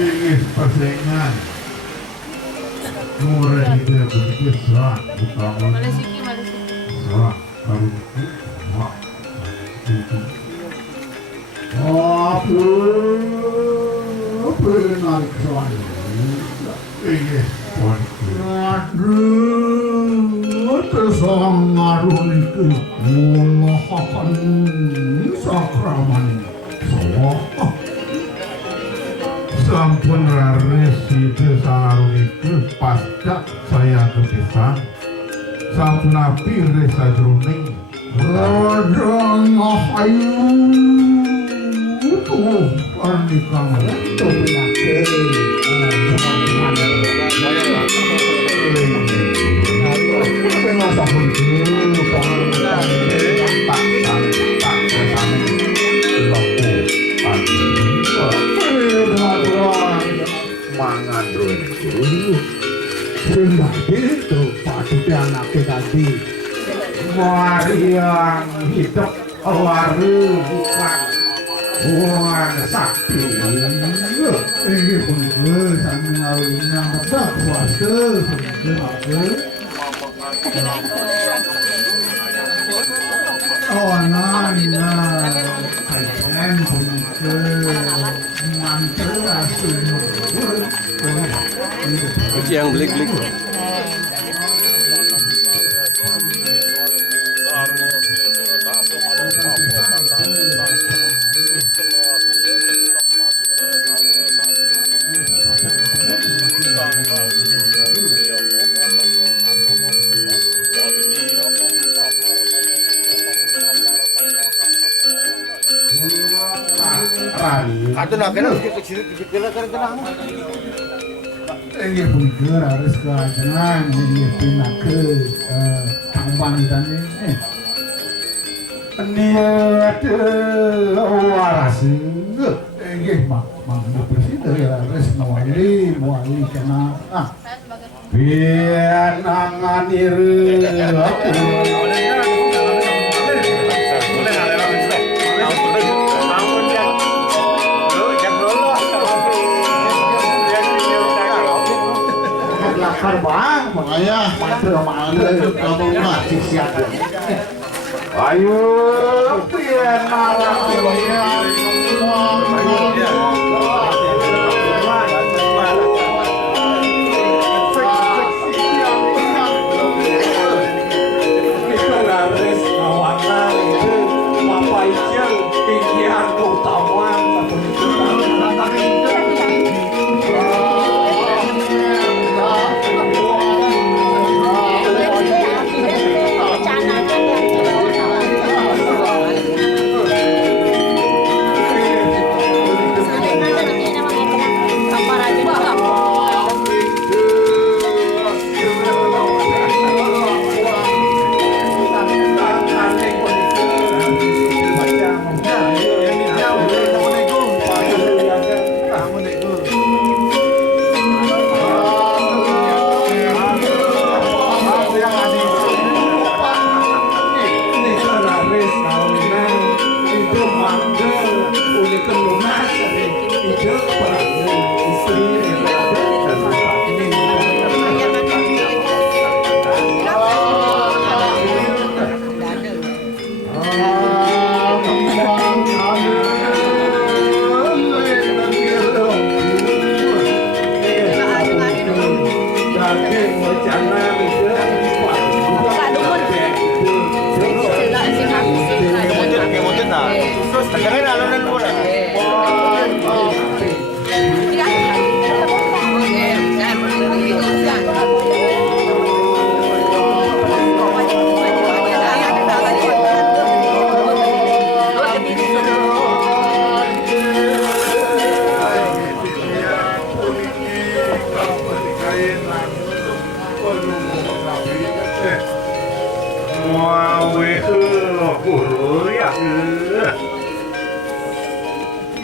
Ini persaingan murah itu begitu serak utama serak baru apa narik serak ini aduh tersangaruh itu mulakan sakraman sawah sampun raris itu sangaruh itu pasca saya kepisah sampun api resa jroning radang ahayu tuh pernikahan itu penyakit mangan dulu sehingga itu patutnya anaknya tadi yang hidup waru bukan bukan sakti ini pun sama ngaruhnya apa puasa oh nana kajian pun mantel asli yang belik-belik Atau nak kena kecil-kecil kan kena. Ini pun harus keajengan ini pindah ke tambang dan ini. Ini ada waras ini mak presiden harus mewali kena biar nangan iri. Bang, makanya mana kamu masih siap ya? Ayo, pian malam ya.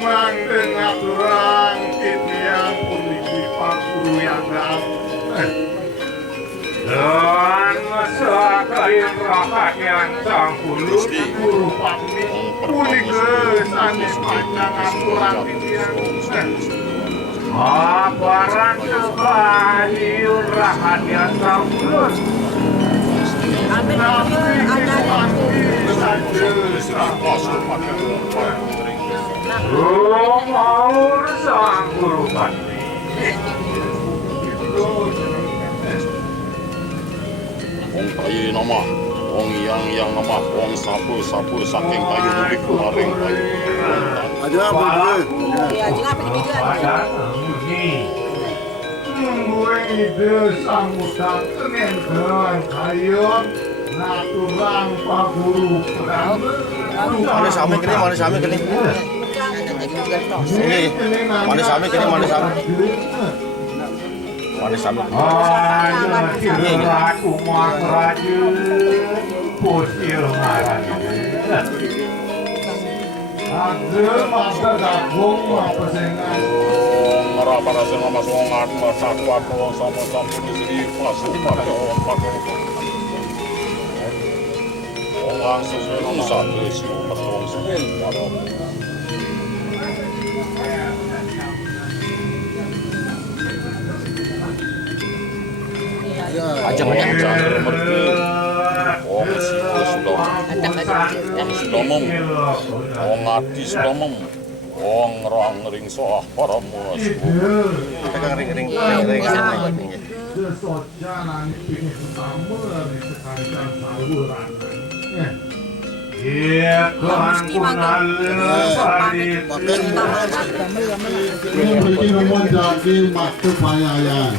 Mangdengaturang titian puniki pakuru yang dan sakayang rakyat yang sang puluh guru pamit Barang kebahiu rahasia sampun. Rumah sang guru pati. Wong kayu nama, wong yang nama, wong sapu saking kayu lebih kemarin kayu. Aja apa dulu? Ya, jangan apa gitu aja. Gue ide sambutan kenengan kayu naturang pak guru perang. Mana sami kini? Ini mana sami kini? Mana sami? Ada kira umat raja pusir marah. Ada masa gabung apa sengan. Ngara para sing mas wong atma sakwat wong sama di sini masuk pada wong pada. Wong langsung nang satu sing wong sing pada. Ajang-ajang mereka. Wong sudah wong ati sudah wong rang ring soah para mus. Pegang ring. Sesojalan ini pertama sekalian saluran. Iya, keangkunan parit. Ini nomor jadi masuk payayan.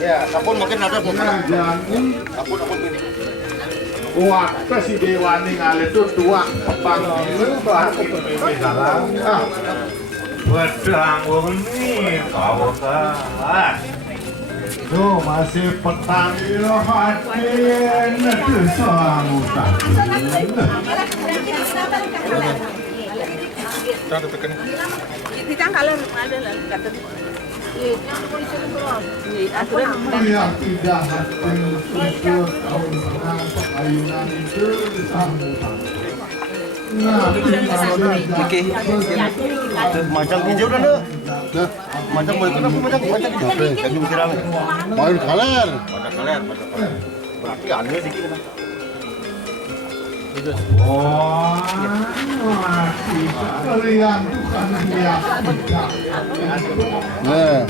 Ya, sabun mungkin ada bukan? Jangan Sabun ini. waktu si Dewani ngalir itu tua bang itu bahasa dalam pedang ini kau kan tuh masih petang ilhatin itu sambutan Kita kalau ada kata yang tidak hati untuk tahun menang ayunan itu sambutan. Nah, Macam tinjau dah tu. Macam boleh kenapa macam kayu siram. Main kaler. Macam kaler. Berarti aneh sikit kan. wah, masih kalian bukan dia. Nah,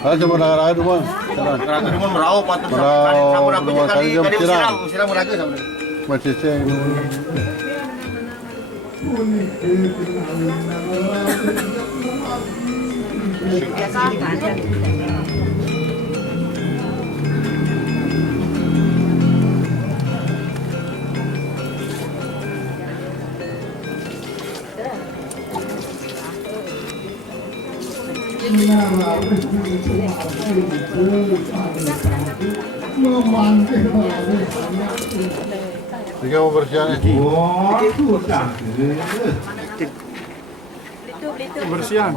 kalau coba darah itu pun. Kerana tu pun meraup patut Meraup, sama nak punya kali jam siram. siram lagi sama. Macam ceng. Tiga bersihan ni. Wah, itu cantik. Bersihan.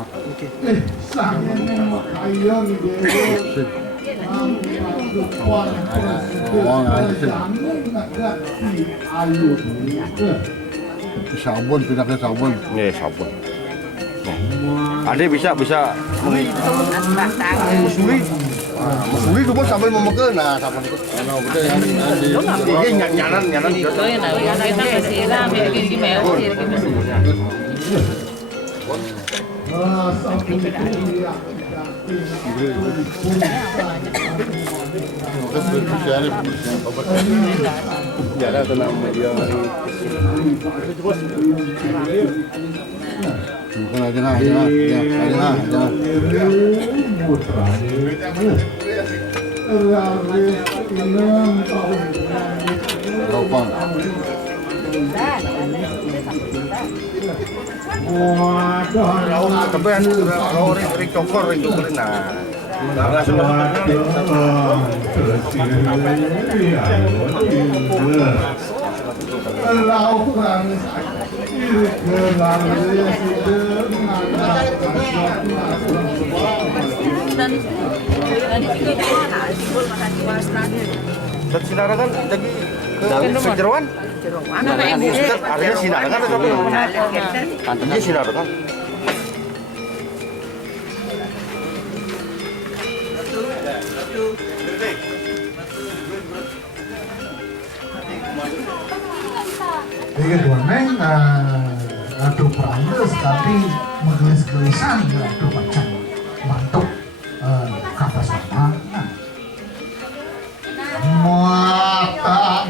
Sabun pindah ke sabun. Ni sabun. Ada bisa musuli tu pun sambil memakai nah sabun itu. Mana betul yang di Ini nyanan. bersihan. Jalan tenang media. Bukan aja. Berapa? Tapi kalau ring cokor itu nah. Dan Sinaragan lagi ke Jeroan. Mana na ibu? Artinya Sinaragan ada satu. Kantornya Sinaragan. Iya dua neng, aduh perandes tapi menggelis-gelisan, aduh macam mantuk kata sama. Mata.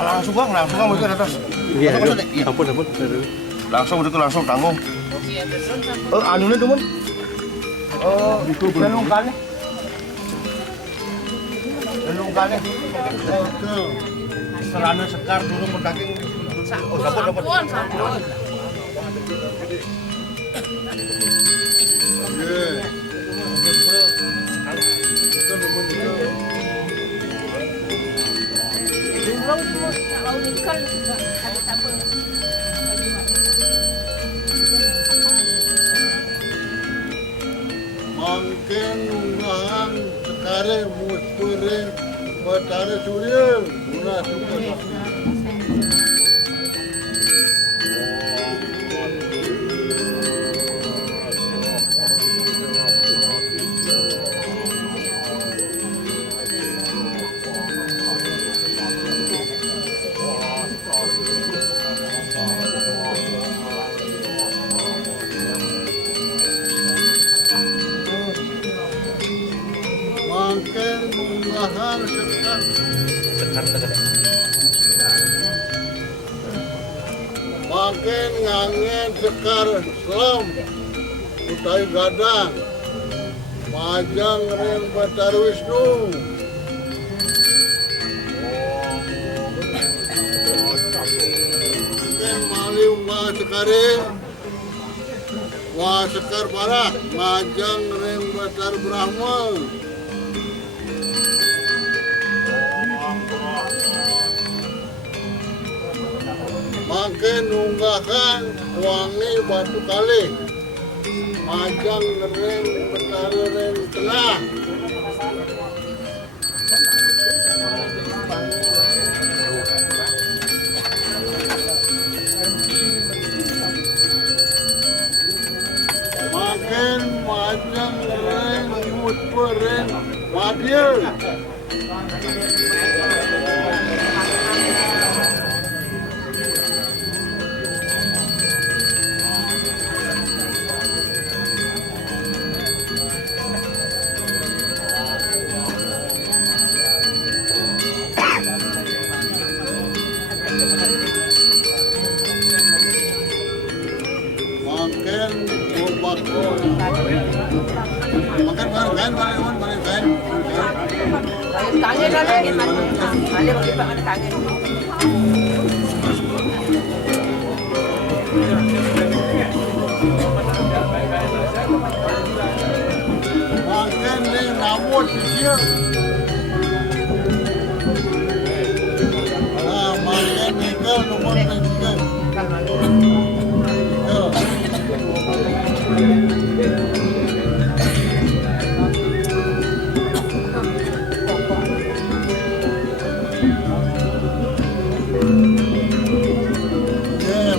Langsung mereka di atas. Iya, ampun. Langsung tanggung. Anunya tuh, Mun. Lelungkannya. Serana sekar dulu mendaging. Dapat. Mungkin unggahan sekarang muspurin Batara Surya Guna Suka. Makin unggahan makin ngangen sekar Islam utai gadang majang ren Batara Wisnu makin mali unggahan sekari wah sekar barak majang ren Batara Brahma makin nunggakan wangi batu kali majang ren Batara ren tengah makin majang ren ren Madia Balik bagi Pak ada kangen. Makan ni rambut dia. Makan ni kan nombor tiga.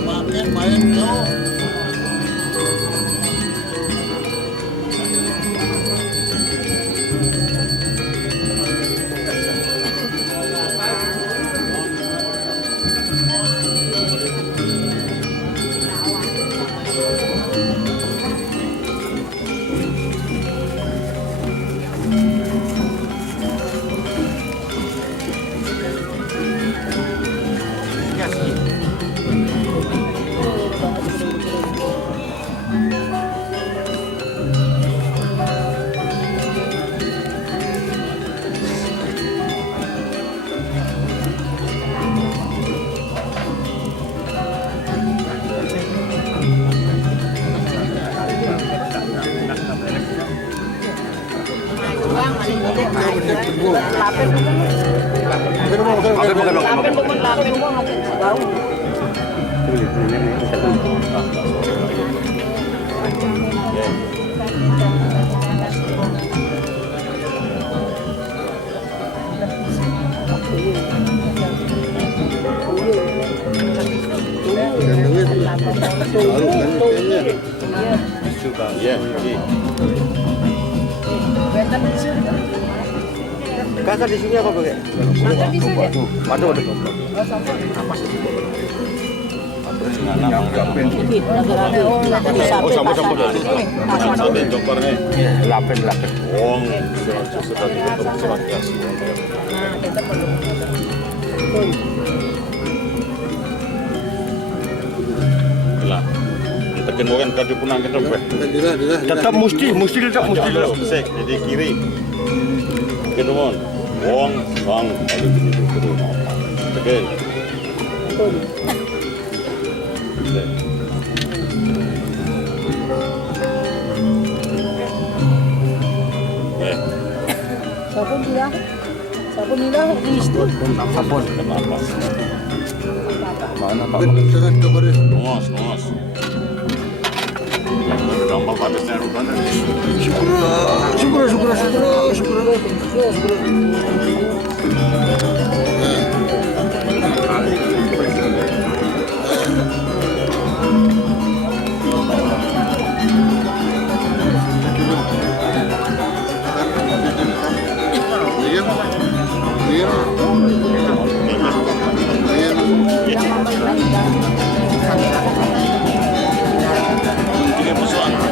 Makan main kau. Ya, Kakak di sini apa pakai? Madu ada. Oh, sama-sama dah. Sampai jokor ni. Lapen. Wong sudah ditutup surat kasih. Lah. Kita kemudian kadu punang kita apa? Tetap mesti tetap. Sek, jadi kiri. Kemudian wong bang kalau begitu terus. Oke. Sabun nila isto. Sabun. Kenapa? Mana Pak? Jangan kabar. Nongos. Gampang habisnya rutan tadi. Syukur. Tiga persoalan.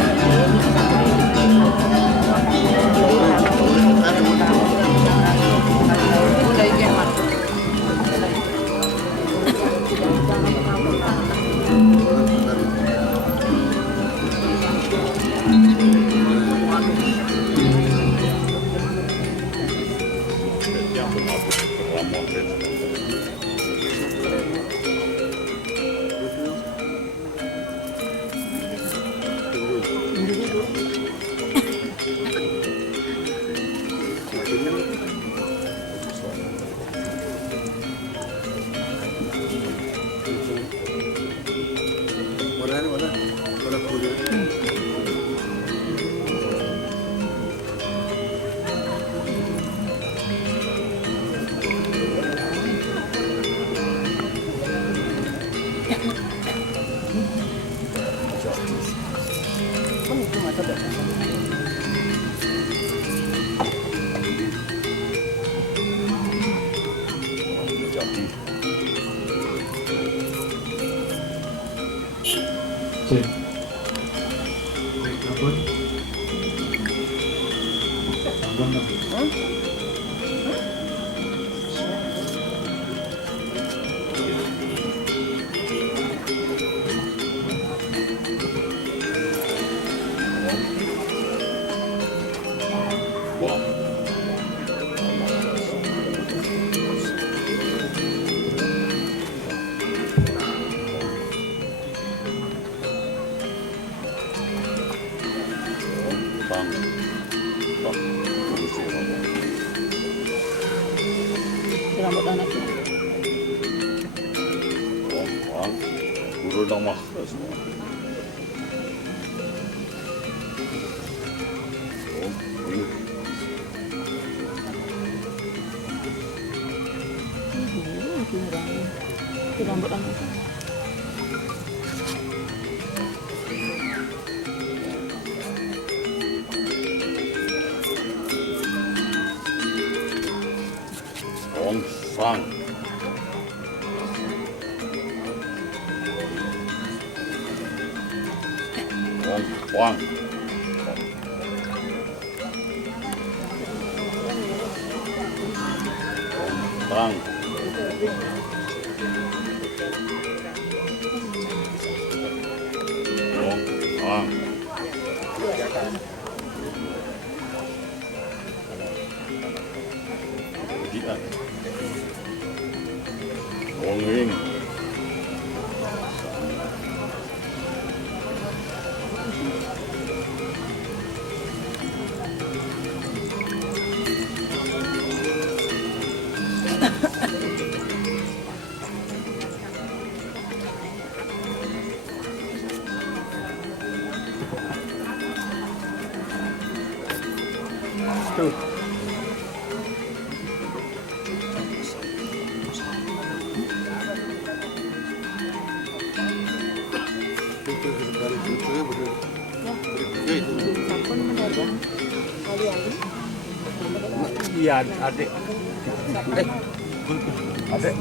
Kan guru nama semua. Rambut Ong Sang. Ong Wang. Ong Tang. Ong Ang. Dia. Ong Ing. Iya, adik. Adik.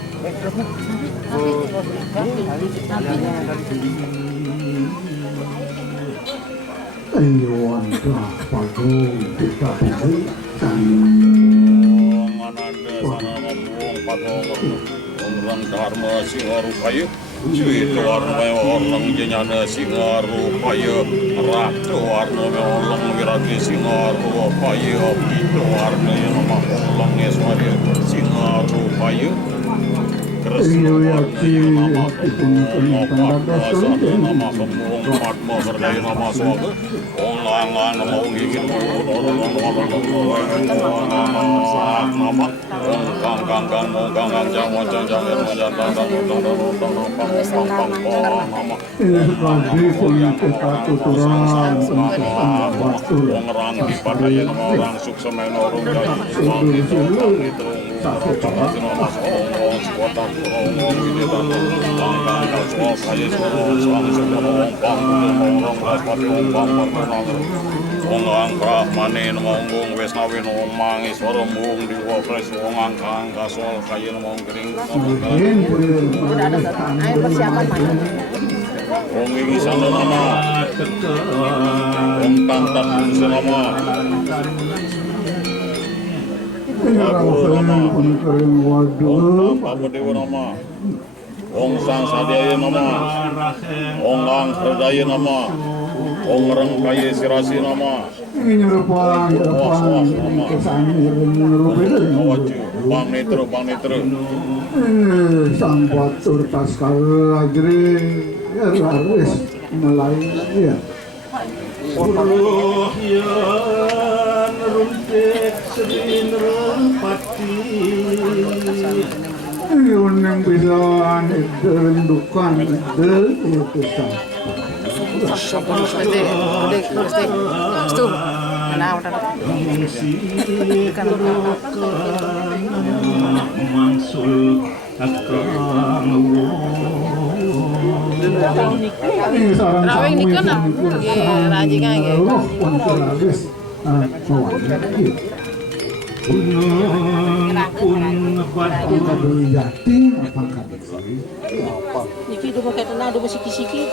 Ayuan pagong kita ini Ong Ananda Sanana Buong Padong Orang Dharma Singarupayu Cuit warna orang jenyana Singarupayu Ratu warna orang Wiragi Singarupayu Itu warna nama orang Eswari Singarupayu Kresna warna nama nama Kemung Padma Berdaya nama Swaga Ong Langan nama Ong Ingin nama Ong Kang Ong Kang Jang Jang Jang Jang nama ini sebagai kita tuturan Ong Rang di Padaya nama Orang Suksemen Orang Jaya Ong itu nama Ong Sekuatan Ong ini Ong Kang Kaswa Kaya Suruh Sang Semua Ong Pang Ong Raspati Ong Pang Ong Angkrah Mane nama Ong Wesnawi Ong Mangi Suara Ong Diwa Pres Ong Angkang Kaswal Kaya nama Ong Kering air persiapan mana? Ong Ingi Sana nama Ong Tantan Bungsu nama Ong Papa Dewa nama Ong Sang Sadiaya nama Ong Ang Herdaya nama Ong Reng Kaya Sirasi nama ini rupakan kesan Awaju Bang Netro sang batur taskal lagri laris mulai ya Yan runtik sedin rempati yun yang bisa derindukan itu sang Mansul akang ini sarang Rawing samu nikah nak? Rajin kan? laris Gunung pun batu kita beli jati apa kabar Niki tu pakai tanah, dia bersiki-siki.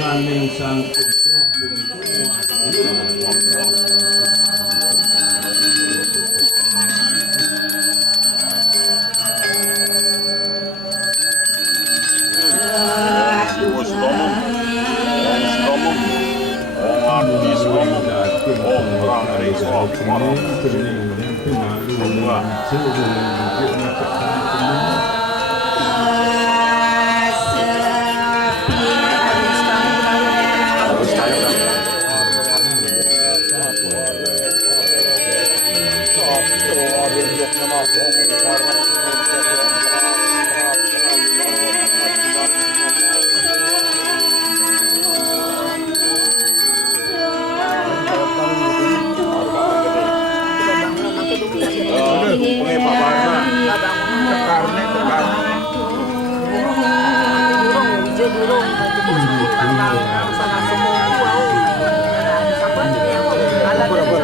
saning sang putra punika Siwos domum, Om Sdomum, Om Adi Sdomum, Om Rang Risa Mara,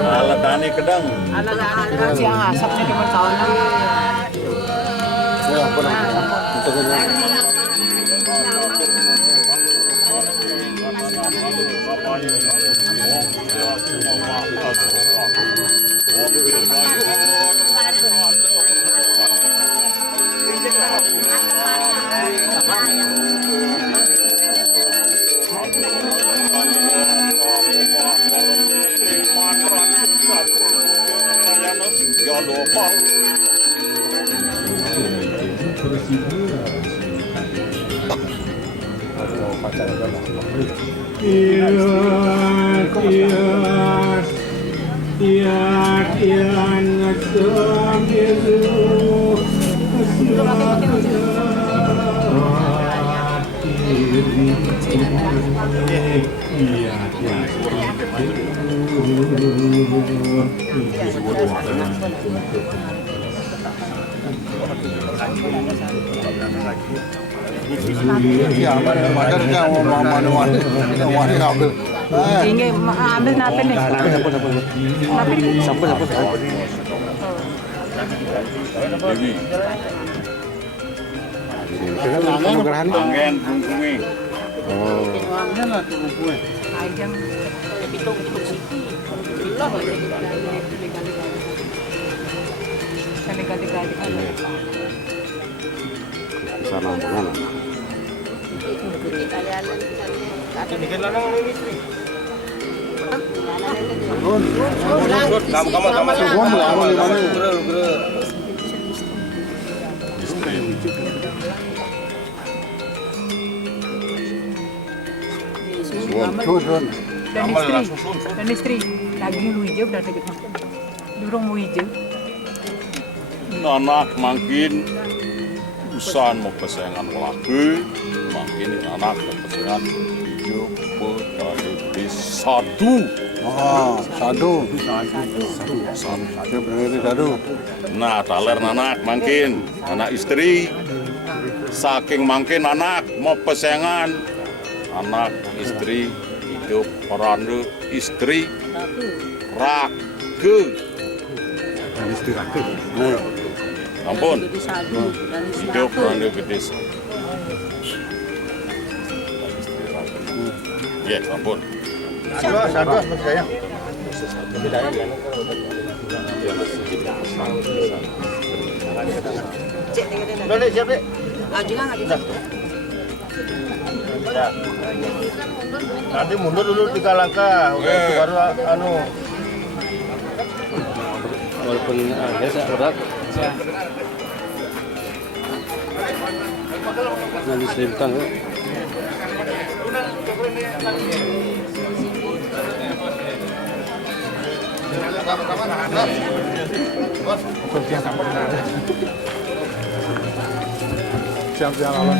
Aladani kedang. Siang asapnya di mana? Ya lupa. Tinggi, ambil nape nih? Sampun. Angin bumi. Ajang pitung siki. Lah kali-kali. Sana mana? Dan istri lagi hijau berarti gitu. Durung mau hijau. Anak makin usan mau kesayangan lagi, makin anak kesayangan hidup dari satu. Satu. Nah, taler anak makin anak istri, saking makin anak mau kesayangan anak istri hidup perandu istri rake. Istri aku. Ampun, hidup perandu gede. Ya, ampun. Satu saya. Udah deh, siap deh. Ya. Nanti mundur dulu 3 langkah, itu baru walaupun biasa berat. Nanti selipkan. Siap-siap lawan.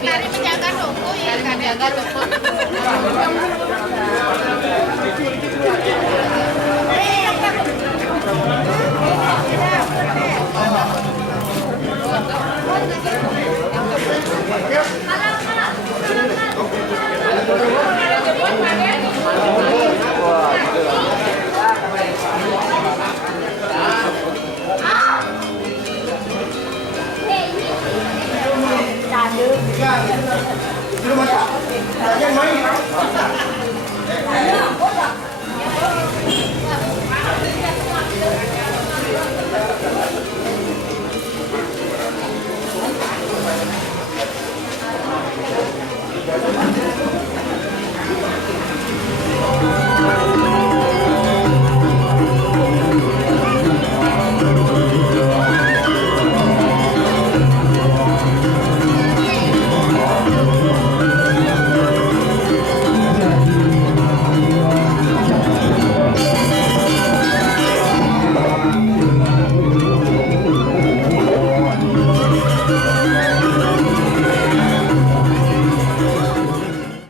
Dari menjaga toko ya, menjaga toko.